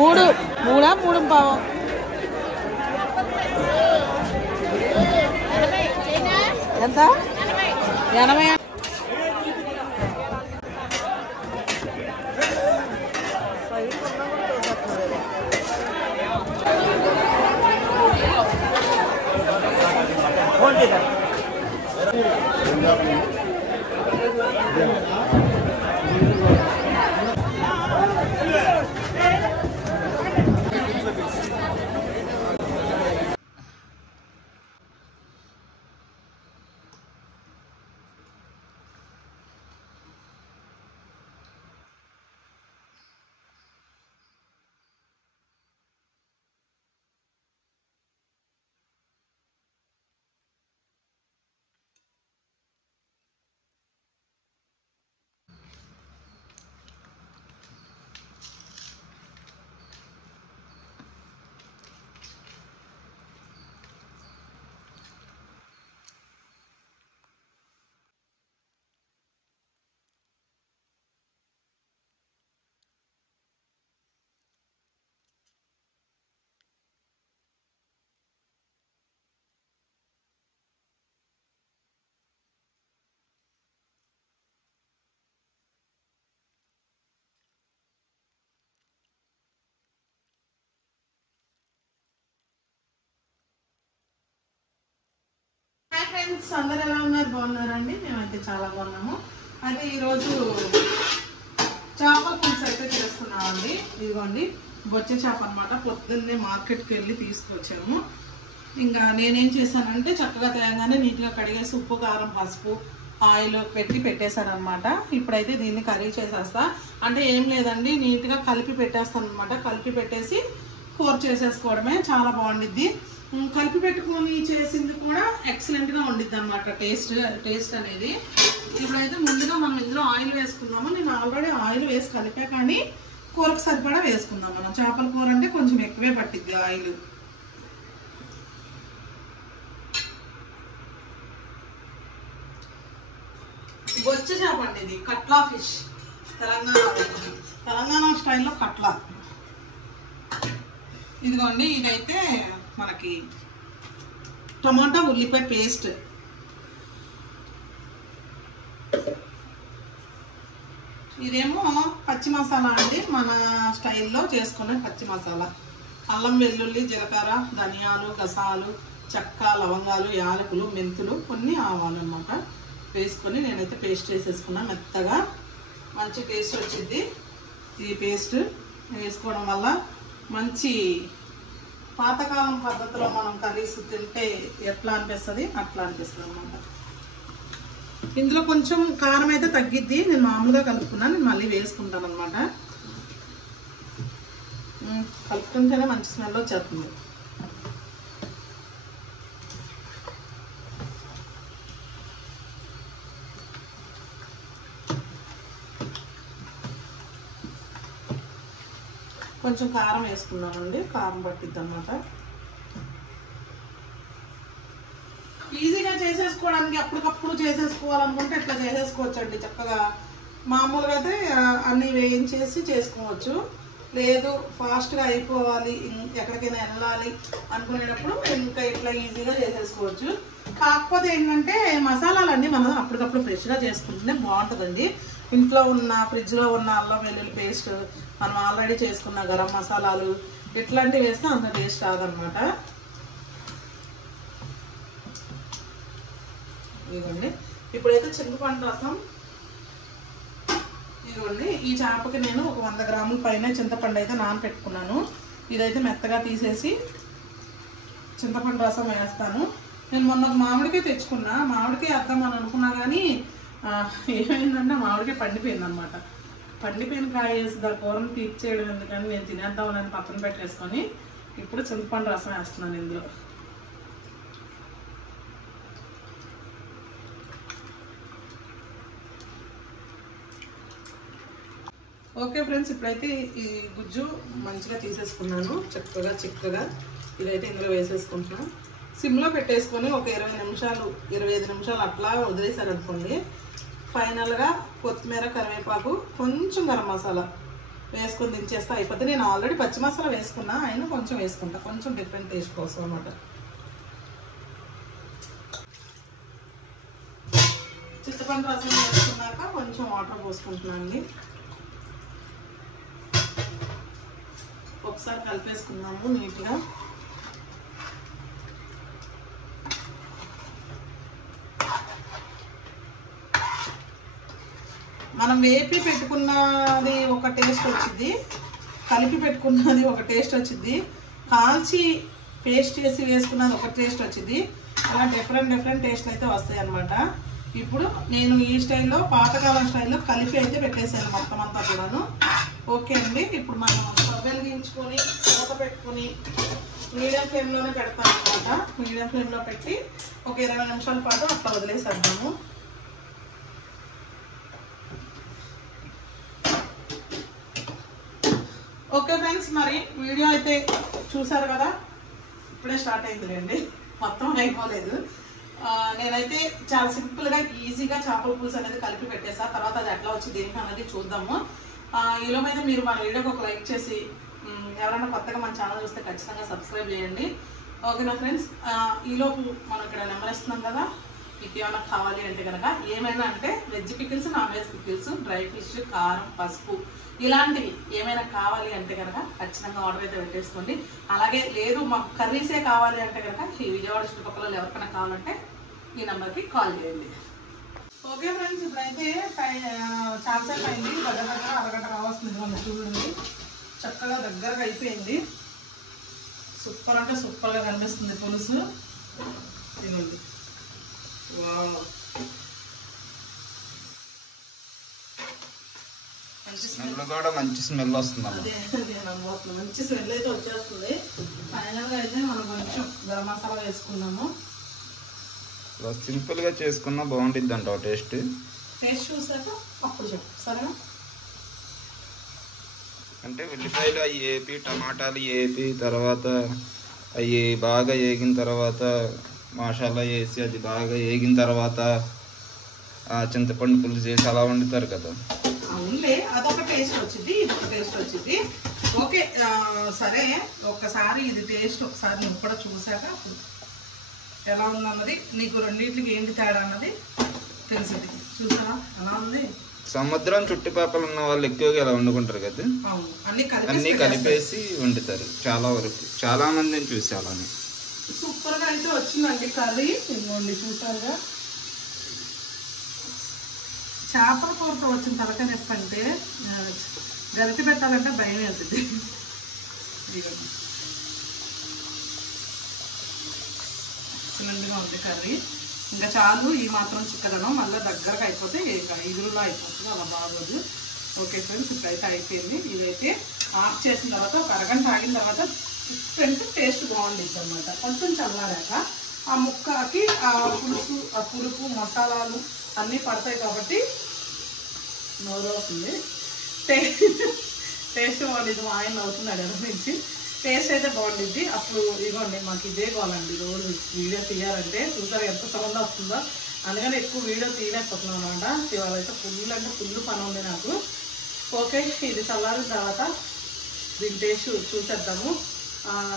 మూడు మూడా మూడు పావు ఎంత 80 ఫ్రెండ్స్ అందరు ఎలా ఉన్నారు? బాగున్నారండి? మేమైతే చాలా బాగున్నాము. అయితే ఈరోజు చేపల పులుసు అయితే చేస్తున్నామండి. ఇదిగోండి బొచ్చ చేప అనమాట. పొద్దున్నే మార్కెట్కి వెళ్ళి తీసుకొచ్చాము. ఇంకా నేనేం చేశానంటే చక్కగా తేగానే నీట్గా కడిగేసి ఉప్పు కారం పసుపు ఆయిల్ పెట్టేశాను అనమాట. ఇప్పుడైతే దీన్ని కర్రీ చేసేస్తా. అంటే ఏం లేదండి, నీట్గా కలిపి పెట్టేస్తాను అనమాట. కలిపి పెట్టేసి కూర చేసేసుకోవడమే, చాలా బాగుండిద్ది. కలిపి పెట్టుకొని చేసింది కూడా ఎక్సలెంట్గా ఉండిద్ది అనమాట టేస్ట్ అనేది. ఇప్పుడైతే ముందుగా మనం ఇందులో ఆయిల్ వేసుకుందాము. నేను ఆల్రెడీ ఆయిల్ వేసి కలిపా, కానీ కూరకు సరిపడా వేసుకుందాం. మనం చేపల కూర అంటే కొంచెం ఎక్కువే పట్టిద్ది ఆయిల్. బొచ్చ చేప అండి ఇది, కట్లా ఫిష్. తెలంగాణ స్టైల్లో కట్లా. ఇదిగోండి ఇదైతే మనకి టమాటా ఉల్లిపాయ పేస్ట్, ఇదేమో పచ్చి మసాలా అండి, మన స్టైల్లో చేసుకునే పచ్చి మసాలా. అల్లం వెల్లుల్లి జీలకర్ర ధనియాలు గసాలు చెక్క లవంగాలు యాలకులు మెంతులు కొన్ని ఆవాలు అన్నమాట వేసుకొని నేనైతే పేస్ట్ చేసేసుకున్నా. మెత్తగా మంచి టేస్ట్ వచ్చింది. ఈ పేస్ట్ వేసుకోవడం వల్ల మంచి పాతకాలం పద్ధతిలో మనం కర్రీస్ తింటే ఎట్లా అనిపిస్తుంది అట్లా అనిపిస్తుంది అన్నమాట. ఇందులో కొంచెం కారం అయితే తగ్గిద్ది. నేను మామూలుగా కలుపుకున్నాను, నేను మళ్ళీ వేసుకుంటాను అనమాట. కలుపుకుంటేనే మంచి స్మెల్ వచ్చేస్తుంది. కొంచెం కారం వేసుకున్నామండి, కారం పట్టిద్ది అన్నమాట. ఈజీగా చేసేసుకోవడానికి అప్పటికప్పుడు చేసేసుకోవాలనుకుంటే ఇట్లా చేసేసుకోవచ్చండి చక్కగా. మామూలుగా అయితే అన్నీ వేయించేసి చేసుకోవచ్చు. లేదు ఫాస్ట్గా అయిపోవాలి, ఎక్కడికైనా వెళ్ళాలి అనుకునేటప్పుడు ఇంకా ఇట్లా ఈజీగా చేసేసుకోవచ్చు. కాకపోతే ఏంటంటే మసాలాలన్నీ మనం అప్పటికప్పుడు ఫ్రెష్గా చేసుకుంటేనే బాగుంటుందండి. ఇంట్లో ఉన్న ఫ్రిడ్జ్లో ఉన్న అల్లం వెల్లుల్లి పేస్ట్, మనం ఆల్రెడీ చేసుకున్న గరం మసాలాలు ఇట్లాంటివి వేస్తే అంత టేస్ట్ రాదనమాట. ఇదిగోండి ఇప్పుడైతే చింతపండు రసం. ఇదిగోండి ఈ చేపకి నేను ఒక 100 గ్రాముల పైన చింతపండు అయితే నానపెట్టుకున్నాను. ఇదైతే మెత్తగా తీసేసి చింతపండు రసం వేస్తాను. నేను మొన్న మామిడికాయ తెచ్చుకున్నా, మామిడికాయ అర్థం అని అనుకున్నా కానీ ఏమైందంటే మామిడికాయ పండిపోయింది అనమాట. పండిపోయిన కాయ వేసి దాని కూరను తీర్చేయడం ఎందుకని నేను తినేద్దామని పక్కన పెట్టేసుకొని ఇప్పుడు చింతపండు రసం వేస్తున్నాను ఇందులో. ఓకే ఫ్రెండ్స్, ఇప్పుడైతే ఈ గుజ్జు మంచిగా తీసేసుకున్నాను చిక్కగా. ఇదైతే ఇందులో వేసేసుకుంటున్నాను. సిమ్లో పెట్టేసుకొని ఒక 25 నిమిషాలు అట్లా వదిలేసారు అనుకోండి. ఫైనల్గా కొత్తిమీర కరివేపాకు కొంచెం గరం మసాలా వేసుకొని దించేస్తే అయిపోతే. నేను ఆల్రెడీ పచ్చి మసాలా వేసుకున్నా, అయినా కొంచెం వేసుకుంటా, కొంచెం డిఫరెంట్ టేస్ట్ కోసం అనమాట. చింతపండు రసం వేసుకున్నాక కొంచెం వాటర్ పోసుకుంటున్నాను అండి. ఒకసారి కలిపేసుకున్నాము నీట్గా. మనం వేపి పెట్టుకున్నది ఒక టేస్ట్ వచ్చింది, కలిపి పెట్టుకున్నది ఒక టేస్ట్ వచ్చింది, కాల్చి పేస్ట్ చేసి వేసుకున్నది ఒక టేస్ట్ వచ్చింది. అలా డిఫరెంట్ టేస్ట్లు అయితే వస్తాయి అన్నమాట. ఇప్పుడు నేను ఈ స్టైల్లో, పాతకాలం స్టైల్లో కలిపి అయితే పెట్టేసాను మొత్తం అంతా కూడాను. ఓకే అండి, ఇప్పుడు మనం స్టవ్ వెలిగించుకొని మూత పెట్టుకొని మీడియం ఫ్లేమ్లోనే పెడతాం అనమాట. మీడియం ఫ్లేమ్లో పెట్టి ఒక 20 నిమిషాల పాటు అట్లా వదిలేసేద్దాము. ఓకే ఫ్రెండ్స్, మరి వీడియో అయితే చూసారు కదా, ఇప్పుడే స్టార్ట్ అయిందిలేండి, మొత్తం అయిపోలేదు. నేనైతే చాలా సింపుల్గా ఈజీగా చేపల పులుసు అనేది కలిపి పెట్టేసా. తర్వాత అది ఎట్లా వచ్చి దేనికి అనేది చూద్దాము. ఈలోపు అయితే మీరు మన వీడియోకి ఒక లైక్ చేసి, ఎవరైనా కొత్తగా మన ఛానల్ చూస్తే ఖచ్చితంగా సబ్స్క్రైబ్ చేయండి. ఓకేనా ఫ్రెండ్స్, ఈలోపు మనం ఇక్కడ నెంబర్ ఇస్తున్నాం కదా, మీకు ఏమైనా కావాలి అంటే కనుక, ఏమైనా అంటే veg pickles, non veg pickles, dry fish, కారం, పసుపు ఇలాంటివి ఏమైనా కావాలి అంటే కనుక ఖచ్చితంగా ఆర్డర్ అయితే పెట్టేసుకోండి. అలాగే లేదు మాకు కర్రీసే కావాలి అంటే కనుక ఈ విజయవాడ చుట్టుపక్కల ఎవరికైనా కావాలంటే ఈ నెంబర్కి కాల్ చేయండి. ఓకే ఫ్రెండ్స్, ఇప్పుడైతే చాలాసేపు అయింది, దగ్గర అరగంట కావాల్సింది. మనం చూడండి, చక్కగా దగ్గరగా అయిపోయింది. సూపర్ అంటే సూపర్గా కనిపిస్తుంది పులుసు. ఇదిగోండి, వావ్, మంచి స్మెల్ వస్తుంది. అదే మంచి స్మెల్ అయితే వచ్చేస్తుంది. ఫైనల్గా అయితే మనం కొంచెం గరం మసాలా వేసుకున్నాము. సింపుల్ గా చేసుకున్నా బాగుంటుంది అంట టేస్ట్. చూసాక అప్పుడు చెప్పు సరేనా. అంటే ఉల్లిపాయలు అవి వేపి, టమాటాలు వేపి, తర్వాత అవి బాగా వేగిన తర్వాత మసాలా వేసి, అది బాగా వేగిన తర్వాత చింతపండు పులుసు చేసి అలా వండుతారు కదా. అవునులే, అదొక టేస్ట్ వచ్చింది, ఇదొక టేస్ట్ వచ్చింది. ఓకే సరే, ఒక్కసారి ఇది టేస్ట్ ఒకసారి నువ్వు కూడా చూసాక అప్పుడు ఎలా ఉందన్నది నీకు రెండింటికి ఏంటి తేడా అన్నది తెలిసింది. చూసారా ఎలా ఉంది. సముద్రం చుట్టుపక్కల ఉన్న వాళ్ళు ఎక్కువగా ఇలా వండుకుంటారు కదా, అన్ని కలిపేసి వండుతారు. చాలా వరకు చాలా మందిని చూసి అలానే సూపర్గా అయితే వచ్చిందండి కర్రీ. ఇవ్వండి చూసారుగా. చేపల కూరతో వచ్చిన తలకాయ నొప్పి అంటే గరిటె పెట్టాలంటే భయం వేసింది. ఎక్సలెంట్గా ఉంది కర్రీ. ఇంకా చాలు, ఈ మాత్రం చిక్కదనం, మళ్ళీ దగ్గరగా అయిపోతే ఇగురులా అయిపోతుంది, అలా బాగోదు. ఓకే ఫ్రెండ్స్, ఇప్పుడైతే అయిపోయింది. ఇదైతే ఆఫ్ చేసిన తర్వాత ఒక అరగంట ఆగిన తర్వాత టేస్ట్ బాగుంటుంది అనమాట. కొంచెం చల్లారాక ఆ ముక్కకి ఆ పులుసు, ఆ పులుపు, మసాలాలు అన్నీ పడతాయి కాబట్టి నోరు అవుతుంది. టేస్ట్ బాగుంటుంది. మా ఆయన అవుతున్నాడు ఎక్కడ నుంచి. టేస్ట్ అయితే బాగుంటుంది. అప్పుడు ఇవ్వండి, మాకు ఇదే కావాలండి రోజు వీడియో తీయాలంటే. చూసారు ఎంత సౌండ్ వస్తుందో, అందుకని ఎక్కువ వీడియో తీయలేకపోతున్నాను అనమాట. ఇవాళ అయితే ఫుల్ అంటే ఫుల్ పని ఉంది నాకు. ఓకే, ఇది చల్లారిన తర్వాత దీని టేస్ట్ చూసేద్దాము.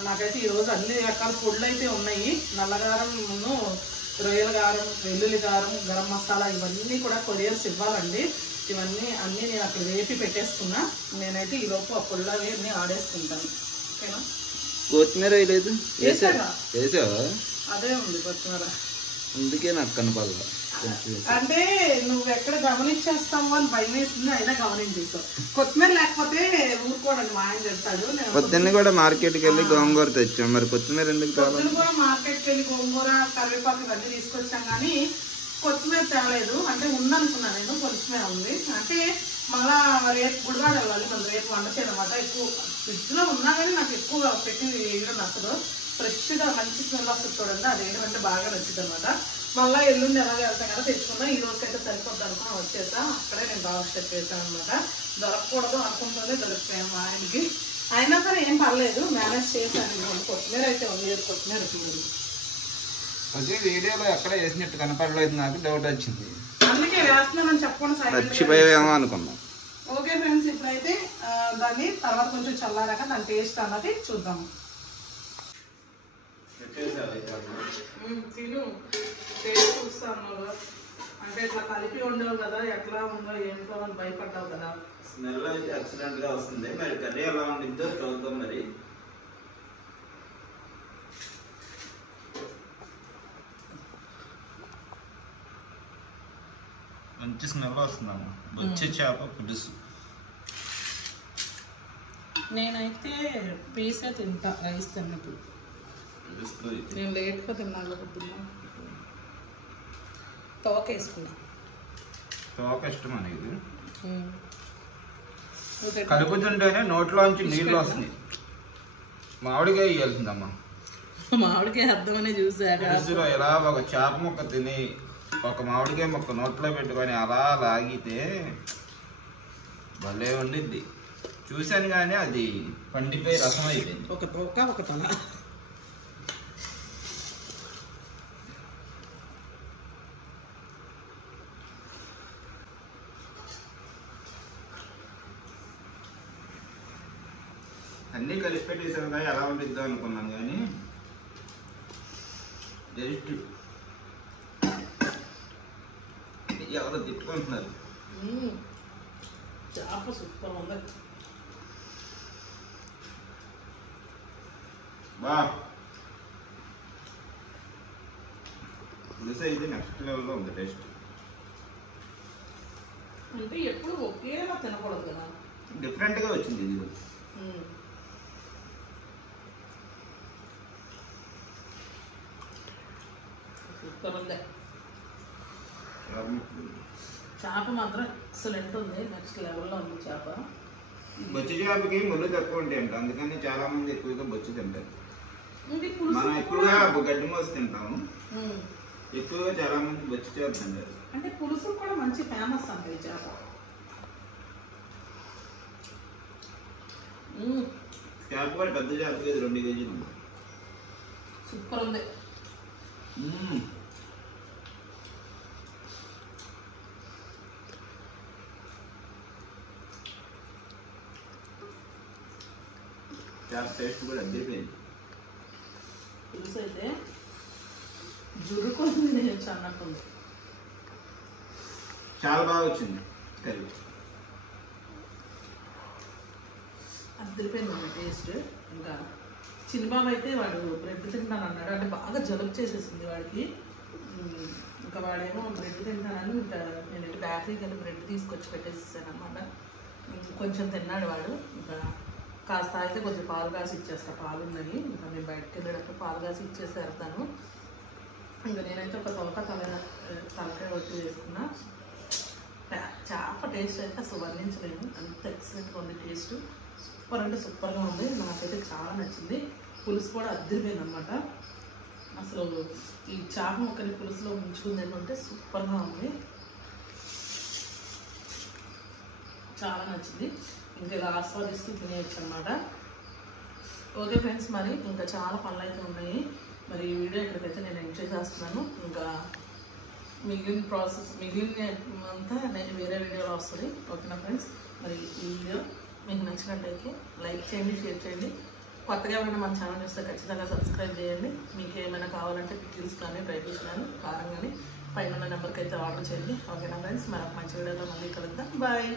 నాకైతే ఈరోజు అన్ని రకాల పొడులు అయితే ఉన్నాయి. నల్లగారం, రొయ్యల కారం, వెల్లుల్లి కారం, గరం మసాలా ఇవన్నీ కూడా కొరియర్స్ ఇవ్వాలండి. ఇవన్నీ నేను అక్కడ వేపి పెట్టేసుకున్నా. నేనైతే ఈలోపు ఆ పొడులు అన్నీ ఆడేసుకుంటాను. ఓకేనా. కొత్తిమీర వేయలేదు? వేసావా? అదే ఉంది కొత్తిమీర, అందుకే నాకు కనపడలా. అంటే నువ్వు ఎక్కడ గమనించేస్తావు అని భయం వేసింది, అయినా గమనించేసావు. కొత్తిమీర లేకపోతే ఊరుకోడండి, మా ఆయన చెప్తాడు. పొద్దున్న కూడా మార్కెట్కి వెళ్ళి గోంగూర తెచ్చాం, మరి కొత్తిమీర ఎందుకు? పొద్దున్న కూడా మార్కెట్కి వెళ్ళి గోంగూర, కరివేపాకు ఇవన్నీ తీసుకొచ్చాం, కానీ కొత్తిమీర తేలేదు. అంటే ఉందనుకున్నాను నేను, కొత్తిమీర ఉంది. అంటే మళ్ళా రేపు గుడివాడ వెళ్ళాలి, మళ్ళీ రేపు వంట చేయనమాట. ఎక్కువ ఫ్రిడ్జ్లో ఉన్నా కానీ నాకు ఎక్కువ పెట్టి వేయడం నచ్చదు. ఫ్రెష్గా మంచి స్మెల్ వస్తుంది చూడండి, అది ఏంటంటే బాగా నచ్చుతుంది అనమాట. మళ్ళీ ఎల్లుండి ఎలాగే వెళ్తాం కదా, తెచ్చుకున్నా. ఈ రోజుకైతే సరిపోద్ది అనుకుని వచ్చేసా. అక్కడే నేను బాగా స్టెప్ వేసాను అనమాట. దొరకకూడదు అనుకుంటుందే దొరికిపోయాను మా ఆయనకి. అయినా సరే ఏం పర్లేదు, మేనేజ్ చేశాను. కొత్తిమీర అయితే ఉంది, కొత్తిమీర చూడండి. అదే వీడియోలో ఎక్కడ వేసినట్టు కనపడలేదు, నాకు డౌట్ వచ్చింది. అందుకే వేస్తున్నానని చెప్పకుండా మర్చిపోయామో అనుకున్నాం. ఓకే ఫ్రెండ్స్, ఇప్పుడైతే దాన్ని తర్వాత కొంచెం చల్లారాక దాని టేస్ట్ అన్నది చూద్దాం. తిను టేస్ట్ చూస్తాను. అంటే ఇట్లా కలిపి ఉండవు కదా, ఎట్లా ఉందో ఏంటో అని భయపడ్డావు కదా. స్మెల్ అయితే ఎక్సలెంట్ గా వస్తుంది. మరి కర్రీ ఎలా ఉండిద్దో చూద్దాం. మరి మంచి స్మెల్ వస్తుందమ్మా. బొచ్చె చేప పులుసు. నేనైతే పీసే తింటా రైస్ తిన్నప్పుడు. నేను లేట్గా తిన్నాను పొద్దున్న. తోక వేసుకున్నా. తోక ఇష్టం అనేది కలుపుతుంటేనే నోట్లోంచి నీళ్ళు వస్తున్నాయి. మామిడికాయ వేయాల్సిందమ్మా. మామిడికాయ అర్థమనే చూసారు. ఇలా ఒక చేప ముక్క తిని ఒక మామిడికాయ ముక్క నోట్లో పెట్టుకొని అలా లాగితే భలే ఉండిద్ది. చూశాను కానీ అది పండిపోయి రసం అయిపోయింది. ఒక తోక ఒక తల. అన్నీ కలిసి పెట్టేసాను కదా, ఎలా ఉండిద్దో అనుకున్నాను కానీ జస్ట్ ఎవరో తిట్టుకుంటున్నారు. చేప సూపర్ ఉంది. బా పులుసు అయితే నెక్స్ట్ లెవెల్లో ఉంది టేస్ట్. అంటే ఎప్పుడు ఒకేలా తినకూడదు కదా, డిఫరెంట్గా వచ్చింది ఇది. సూపర్ ఉంది. చేప మాత్రం ఎక్సలెంట్ ఉంది. నెక్స్ట్ లెవెల్లో ఉంది చేప. బొచ్చు చేపకి ముళ్ళు తక్కువ ఉంటాయంట, అందుకని చాలా మంది ఎక్కువగా బొచ్చు తింటారు. మనం ఎక్కువగా గడ్డి మోసి తింటాము, ఎక్కువగా చాలా మంది బొచ్చు చేప తింటారు. అంటే పులుసు కూడా మంచి ఫేమస్ అండి చేప. చేప కూడా పెద్ద చేపకి 2 కేజీలు ఉంది. సూపర్ ఉంది. చేప టేస్ట్ కూడా అద్దరిపోయింది. పులుసు అయితే జురుకుంది అన్నట్టుంది. చాలా బాగా వచ్చింది కర్రీ. అద్దరిపోయింది టేస్ట్. ఇంకా చిన్నబాబు అయితే వాడు బ్రెడ్ తింటాను అన్నాడు. అంటే బాగా జలుబు చేసేసింది వాడికి. ఇంకా వాడేమో బ్రెడ్ తింటానని ఇంకా నేను బేకరీకి వెళ్ళి బ్రెడ్ తీసుకొచ్చి పెట్టేసాను అనమాట. కొంచెం తిన్నాడు వాడు. ఇంకా కాస్త అయితే కొంచెం పాలు కాసి ఇచ్చేస్తా. పాలు ఉన్నాయి, ఇంకా మేము బయటకు వెళ్ళేటప్పుడు పాలు కాసి ఇచ్చేసి వెళ్తాను. ఇంకా నేనైతే ఒక తలకాయ వచ్చి వేసుకున్నా. చేప టేస్ట్ అయితే అసలు వర్ణించలేము, అంత ఎక్సలెంట్గా ఉంది టేస్ట్. సూపర్ అంటే సూపర్గా ఉంది. నాకైతే చాలా నచ్చింది. పులుసు కూడా అద్దరిపోయింది అనమాట. అసలు ఈ చేప ముక్కని పులుసులో ఉంచుకుంది ఏంటంటే సూపర్గా ఉంది. చాలా నచ్చింది. ఇంకా ఇలా ఆస్వాదిస్తూ తినేయచ్చు అనమాట. ఓకే ఫ్రెండ్స్, మరి ఇంకా చాలా పనులు అయితే ఉన్నాయి. మరి ఈ వీడియో ఇక్కడికైతే నేను ఎంజాయ్ చేస్తున్నాను. ఇంకా మిగిలిన అంతా నేను వేరే వీడియోలో వస్తుంది. ఓకేనా ఫ్రెండ్స్, మరి ఈ వీడియో మీకు నచ్చినట్టయితే లైక్ చేయండి, షేర్ చేయండి. కొత్తగా ఏమైనా మన ఛానల్ చూస్తే ఖచ్చితంగా సబ్స్క్రైబ్ చేయండి. మీకు ఏమైనా కావాలంటే పికిల్స్ కానీ డ్రై ఫ్రూట్స్ కానీ కారం కానీ పైన నెంబర్కి అయితే ఆర్డర్ చేయండి. ఓకేనా ఫ్రెండ్స్, మరొక మంచి వీడియోలో మళ్ళీ కలుద్దాం. బాయ్.